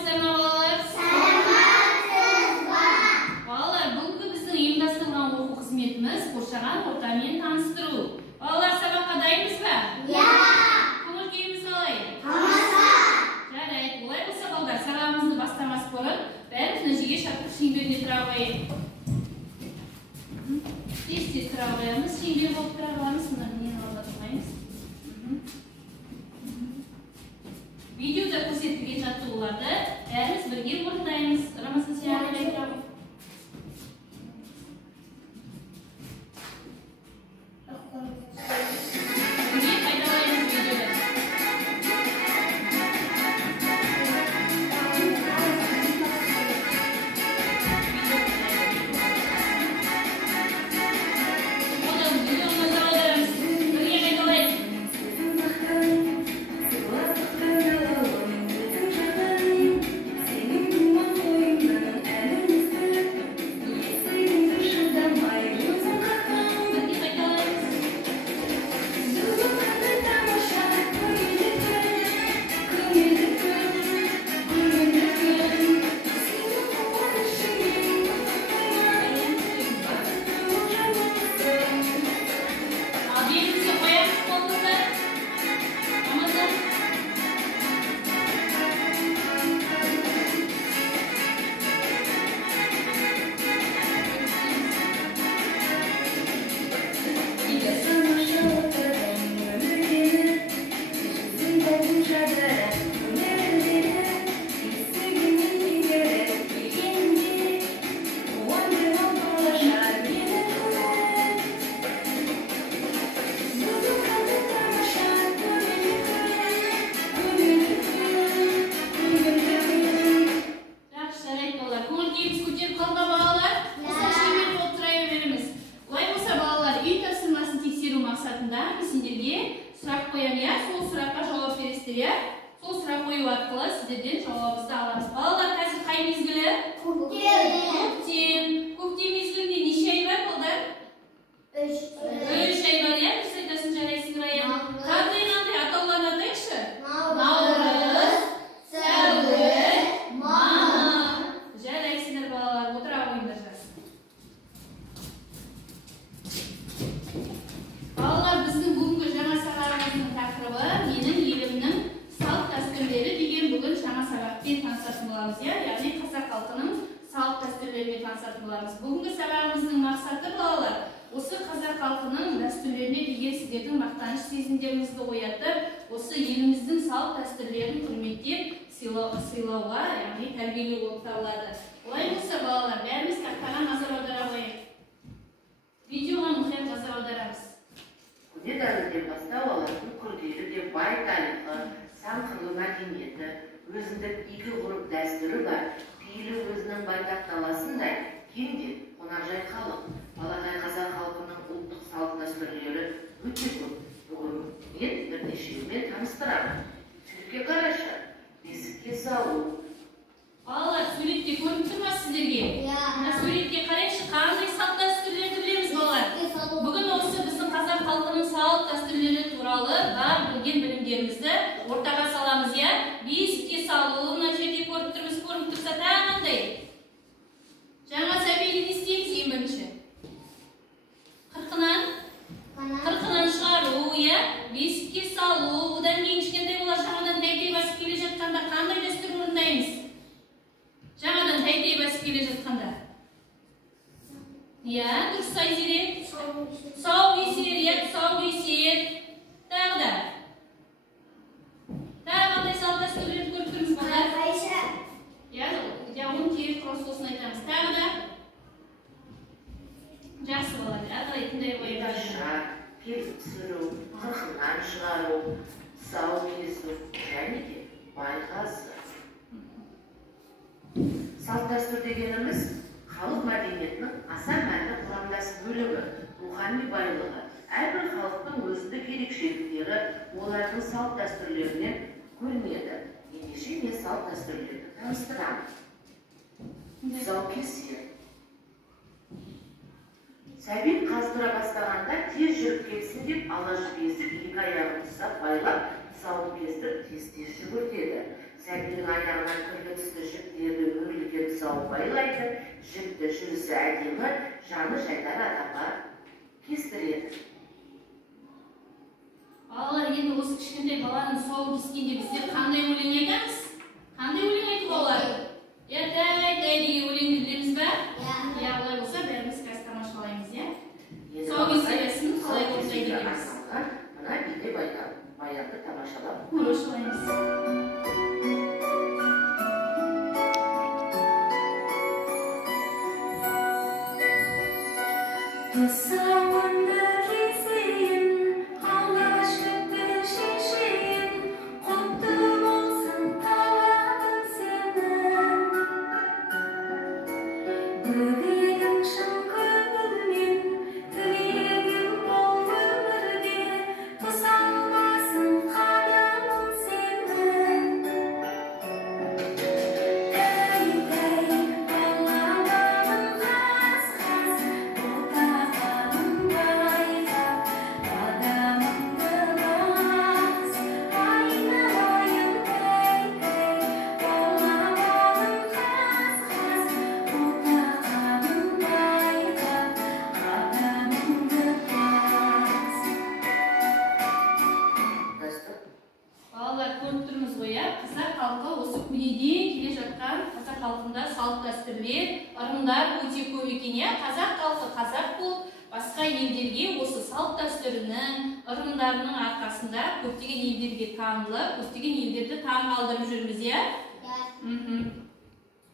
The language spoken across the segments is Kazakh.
саламатсыздар ма балалар? Саламатсыз ба? Балалар, бүгінгі біздің ұйымдастырылған оқу қызметіміз қоршаған ортамен таныстыру. Балалар, сабаққа дайынбыз ба? Иә. Көңіл күйіміз қалай? Тамаша. Жарайды, олай болса балалар, сабағымызды бастамас бұрын бәріміз мына жерге шатыр шеңберіне тұра қояйық. Тез-тез тұра қоямыз, шеңбер болып тұра қоямыз, мына менен алда тұрмаймыз. Видеода көрсетілген жаттығуларды бәріміз бірге орындаймыз. Рамазан сияғын айтамын. Міне қайталаймыз видеода. Одан видеоны назар аударамыз. Бірге қайталаймыз. Сұрақ қоямын, сол сұраққа жауап бересіздер. Сол сұрақ қою арқылы сіздерден жауабыңызды аламыз. Балалар, қазір қай мезгілі? Көктем. Көктем мезгілінде неше ай бар балдар? 3 ай бар, иә? Дұрыс айтасың, жарайсың, Раян. Қандай атауларын атайықшы? Наурыз, сәуір, мамыр. Жарайсыңдар балалар, отыра қойыңдар жас. Балалар, біздің бүгінгі жаңа сабағымыздың тақырыбы менің елімнің салт дәстүрлері деген бүгін жаңа сабақпен танысатын боламыз, яғни қазақ халқының салт дәстүрлерімен танысатын боламыз. Бүгінгі сабағымыздың мақсаты балалар, осы қазақ халқының дәстүрлеріне деген сіздердің мақтаныш сезімдеріңізді оятып, осы еліміздің салт дәстүрлерін құрметтеп, сыйлауға, яғни тәрбиелеу болып табылады. Олай болса балалар, бәріміз тақтаға назар аудара қояйық. Видеоға мұқият назар аударамыз. Көне дәуірден бастау алатын күрделі де бай тарихы, сан қырлы мәдениеті, өзіндік игі ғұрып дәстүрі бар, пейілі өзінің байтақ даласындай кең де қонақжай халық, балақай қазақ халқының ұлттық салт дәстүрлері өте көп. Бүгін мен бірнешеуімен таныстырамын. Суретке қарашы, бесікке салу. Балалар, суретте көрініп тұр ма сіздерге? Мына суретке қарайықшы, қандай салт дәстүрлерді білеміз балалар? Бүгін осы біздің қазақ халқының салт дәстүрлері туралы бар білген білімдерімізді ортаға саламыз, иә? Бесікке салу, мына жерде көріп тұрса тағы қандай? Жаңа сәбиді не істейміз ең бірінші? Қырқынан шығару, иә? Бесікке салу, одан кейін кішкентай бала жаңадан тәй-тәй басып келе жатқанда қандай дәстүр орындаймыз? Жаңадан тәй-тәй басып келе жатқанда. Иә, дұрыс Айзере. Тұсау кесер, иә, тұсау кесер. Тағы да. Тағы қандай салт дәстүрлерді көріп тұрмыз балалар? Иә, оны керек құрососын айтамыз. Тағы да. Жақсы балалар, аталай тыңдай қойып. Келіп түсіру, қырқынан шығару, тұсау кесу, және де байқасы. Салт дәстүр дегеніміз халық мәдениетінің аса мәнді құрамдас бөлігі, рухани байлығы. Әрбір халықтың өзіндік ерекшеліктері олардың салт дәстүрлерінен көрінеді. Ендеше мен салт дәстүрлерді таныстырамын. Тұсаукесер. Сәбит қаздыра бастағанда тез жүріп кетсін деп ала жібесіп екі аяғын тұсап байлап тұсауын кестіріп тез-тез жүгіртеді. сәбидің аяғынан түрлі түсті жіптерді өрліге тұсау байлайды, жіпті жүрісі әдемі, жаны жайдар адамға кестіреді. Балалар, енді осы кішкентай баланың тұсауын кескенде біздер қандай өлең айтамыз? Қандай өлең айтып олар? Тай деген өлеңді білеміз бе? Иә, олай болса бәріміз қазір тамашалаймыз, иә? Тұсау кестіресін қалай орындайды екенбіз. Мына бейне баянды тамашалап Тамашалаймыз. Тұсауынды кесейін, алғашқы шешейін, құтты болсын талабың сенің. Білегің шын көңілмен, тілегің бол өмірде, тұсалмасын қадамың сенің. Тәй, балаларым қас-қас, отағаным байқап, адамыңды наз, айналайын тәй, балаларым қас-қас, отағаным байқап, адамыңды наз. Балалар, көріп тұрмыз ғой, иә? Қазақ халқы осы көнеден келе жатқан қазақ халқында салт дәстүрлер, ырымдар өте көп екен, иә? Қазақ халқы қазақ болып, басқа елдерге осы салт дәстүрінің, ырымдарының арқасында көптеген елдерге танылып, көптеген елдерді таңғалдырып жүрміз, иә?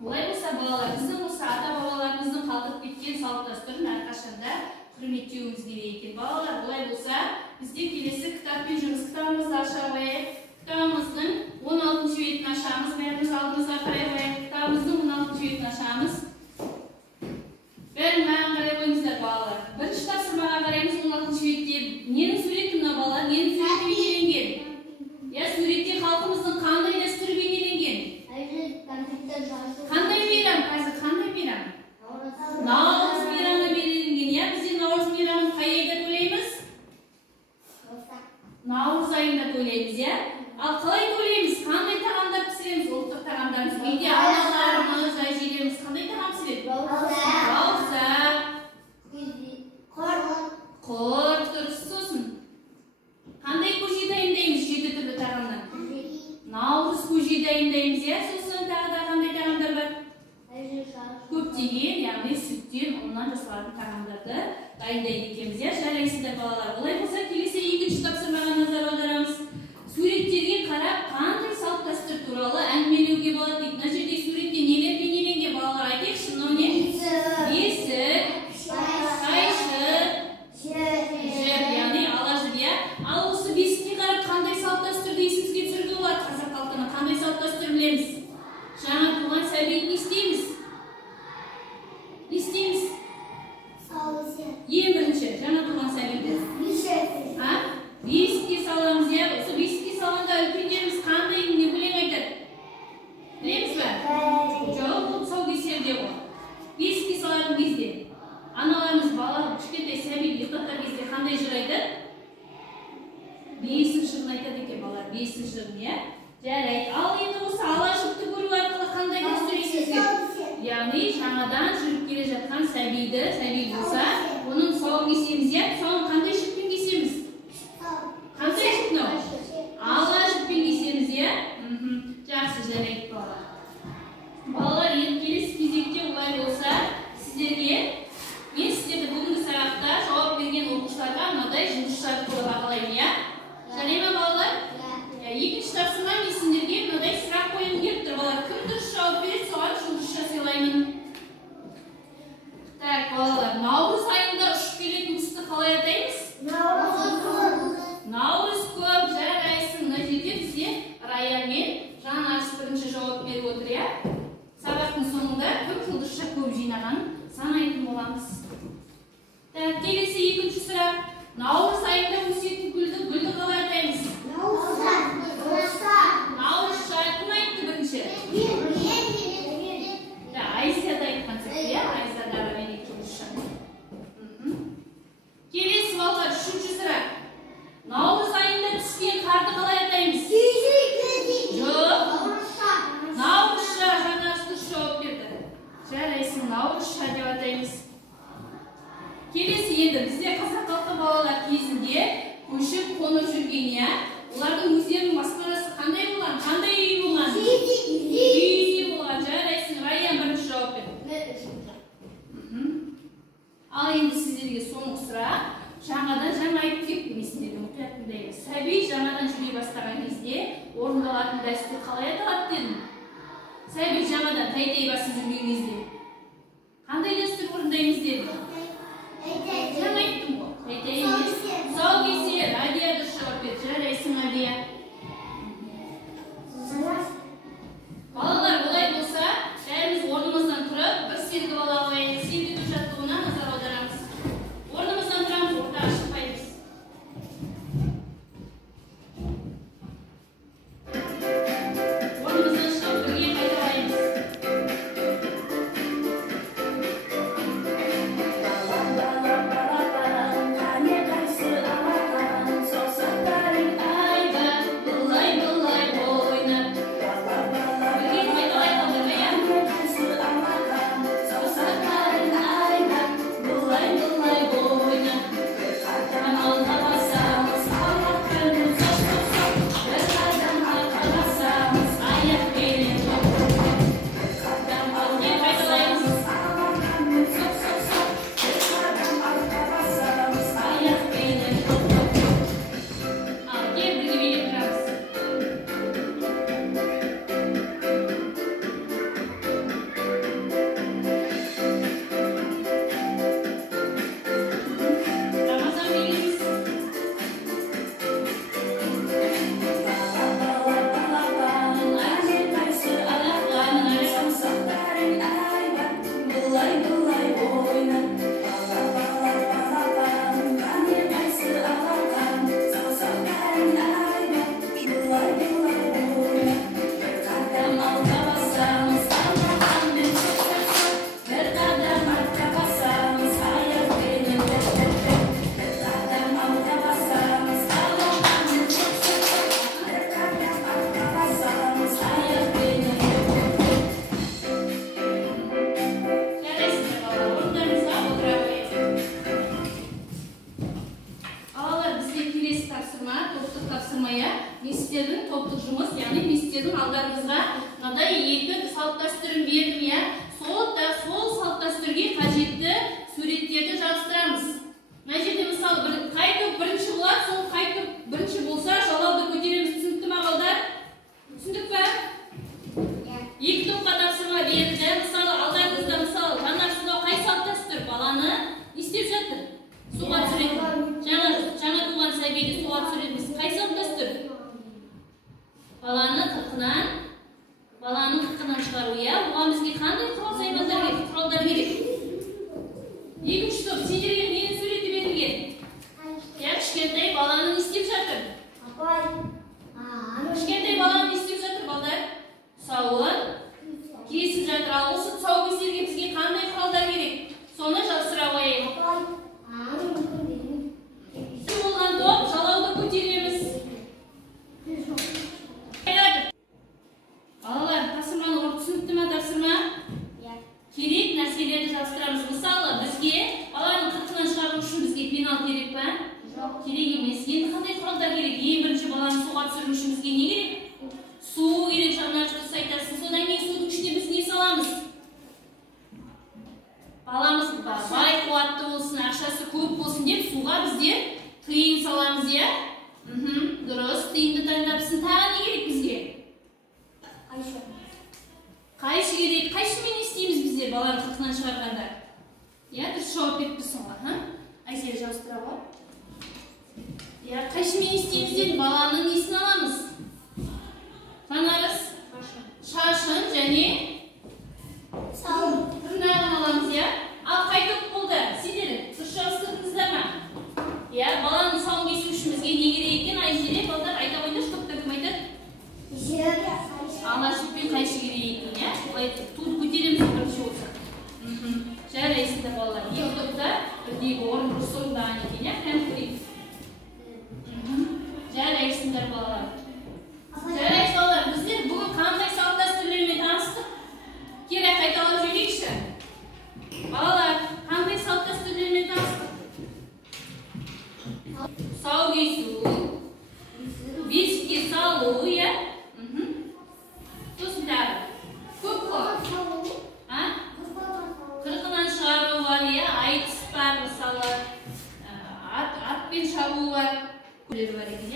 Олай болса, балалар, біздің осы ата-бабаларымыздың қалдырып кеткен салт дәстүрін әрқашанда құрметтеуіміз керек екен. Балалар, олай болса, бізде келесі кітаппен жүрміз. Кітабымызды аша қояйық. Кітабымыздың 16 бетін ашамыз. Бәріміз алдымызға қарай қояйық. Кітабымыздың 16 бетін ашамыз. Бәрін маған қарай қойыңыздар, балалар. Бірінші тапсырмаға қараймыз 16 бетте. Ненің суреті мына балалар? Ненің суреті бейнеленген? Я суретте халқымыздың қандай дәстүрі бейнеленген? Қандай мейрам? Қазір қандай мейрам? Наурыз мейрамы белгіленген, иә? Бізде наурыз мейрамын қай айда тойлаймыз? Наурыз айында тойлаймыз, иә? Ал қалай тойлаймыз? Қандай тағамдар пісіреміз? Ұлттық тағамдарымыз. Үйде аналарымыз, әжелеріміз қандай тағам пісіреді? Бауырсақ, құрт, дұрыс. Сосын қандай көже дайындаймыз? 7 түрлі тағамнан. Наурыз көже дайындаймыз, иә? Сосын тағы да қандай тағамдар бар? Көптеген, яғни сүттен, ұннан жасалатын тағамдарды дайындайды екенбіз, иә? Жарайсыздар, балалар. Олай болса, келесі екінші тапсырмаға назар аударамыз. Суреттерге қарап, қандай салт дәстүр туралы әңгімелеуге болады дейді. Мына жердегі суретте нелер бейнеленген, балалар, айтайықшы, мынау не? Бесік, қайшық, жіп, яғни ала жіп, иә? Ал осы бесікке қарап, қандай салт дәстүрді есімізге түсіруге болады? Қазақ халқының қандай салт дәстүр білеміз? Жаңа туған сәбиді не істейміз? Не істейміз? Ең бірінші, жаңа туған сәбиді. Бесікке саламыз, иә? Осы бесікке салғанда үлкендеріміз қандай не өлең айтады? Білеміз бе? Жоқ, бұл тұсаукесерде ғой. Бесікке салатын кезде аналарымыз бала кішкентай сәбиді ұйықтатар кезде қандай жыр айтады? Бесік жырын айтады екен, балалар, бесік жырын, иә? Жарайды. Ал енді осы ала жіпті көру арқылы қандай дәстүр есімізге? Яғни жаңадан жүріп келе жатқан сәбиді болса, оның тұсауын кесеміз, иә? Тұсауын қандай жіппен кесеміз? Қандай жіп мынау? Ала жіппен кесеміз, иә? Жақсы, жарайды, балалар. Балалар, енді келесі кезекте олай болса, мен сіздерді бүгінгі сабақта жауап берген оқушыларға мынадай жұмыстар туралы бағалаймын, иә? Жарай ма, балалар? Екінші тапсырма мен сіздерге мынадай сұрақ қойғым келіп тұр, балалар. Кім дұрыс жауап береді, соған жұлдызша сыйлаймын. Так, балалар, наурыз айында ұшып келетін құсты қалай атаймыз? Наурыз көп, жарайсың. Мына жерде бізде Раян мен Жанарыс бірінші жауап беріп отыр, иә? Сабақтың соңында кім жұлдызша көп жинаған санайтын боламыз. Так, келесі екінші сұрақ. Наурыз айында өсетін гүлді қалай атаймыз? Наурызша кім айтты бірінші? Айзада айтқан сияқты, иә? Айзадаға мен екінші. Келесі балалар, үшінші сұрақ. Наурыз айында түскен қарды қалай атаймыз? Жоқ. Сәби жаңадан тәйтей бар сіздің үйіңізде. Қандай дәстүр орындаймыз деді? Жаңа айттым ғой. Тәйтей емес. Тұсаукесер. Адия дұрыс жауап берді. Жарайсың, Адия. Балалар, олай болса, бәріміз орнымыздан тұрып, бір сенгі бала алайық. Сенгі жаттығуына назар аударамыз. Орнымыздан тұрамыз, ортаға шықпаймыз. Орнымыздан шығып, бірге қайталаймыз. Мистердің топтық жұмыс, яғни мистердің алдарыңызға мынадай екі салт дәстүрін бердім, я. Сол салт дәстүрге қажетті суреттерді жабыстырамыз. Мына жерде мысалы қай топ бірінші болады, сол қай топ бірінші болса, жалауды көтереміз. Түсінікті ме балдар? Түсіндік пе? Екі топқа тапсырма берді. Мысалы алдарыңызда мысалы жанар суға қай салт дәстүр баланы не істеп жатыр? Суға түсіреді. Жаңа туған сәбиді суға түсіреміз. Қай салт дәстүр? Баланың қырқынан шығару, я? Оған бізге қандай құралдар керек? Екінші топ, сендерге менің суреті берілген. Я, кішкентай баланы не істеп жатыр? Кішкентай баланы не істеп жатыр, балдар? Тұсауын кесіп жатыр. Ал осы тұсаукесерге бізге қандай құралдар керек? Соны жабыстыра қояйық. Су болған топ, жалауды көтереміз. Балалар, тапсырманы түсінікті ме тапсырма? Керек нәрселерді жабыстырамыз. Мысалы, бізге баланың қырқынан шығару үшін бізге пенал керек пе? Керек емес. Енді қандай құралдар керек? Ең бірінші баланы суға түсіру үшін бізге не керек? Су керек, жаңа дұрыс айтасың. Содан кейін судың ішіне біз не саламыз? Баламыз бай қуатты болсын, ақшасы көп болсын деп суға біздер тыйым саламыз, я? Дұрыс, тыйымды таңдапсың. Тағы не керек бізге? Қайшы керек? Қайшымен істейміз біздер баланы қырқынан шығарғанда? Я, дұрыс жауап беріппісің ғой, Айселі жабыстыра ғой. Я, қайшымен істейміз деді, баланың несін аламыз? Жанарыз? Шашын және тырнағын аламыз, я? Ал қай топ болды? Сендер дұрыс жабыстырдыңыздар ма? Я, баланың сауын кесу үшін бізге не керек екен? Айселі, балдар айта қойдыршы, топтар кім айтады? Ала жіппен қайшы керек екен, я? Олай туды көтереміз бірінші болса. Жарайсыңдар балалар. Екі топта бірдегі орын бұрыс орындаған екен, я? Прям көрейік. Жарайсыңдар балалар. Жарайсыз балалар, біздер бүгін қандай салт дәстүрлермен таныстық? Кері қайталап жіберейікші. Балалар, қандай салт дәстүрлермен таныстық? Тұсау кесу, бесікке салу, я? Сосын тағы. Көп қой. Қырқынан шығару бар, я? Айтыс бар, мысалы. Атпен шабу бар. Көйлері бар екен, я?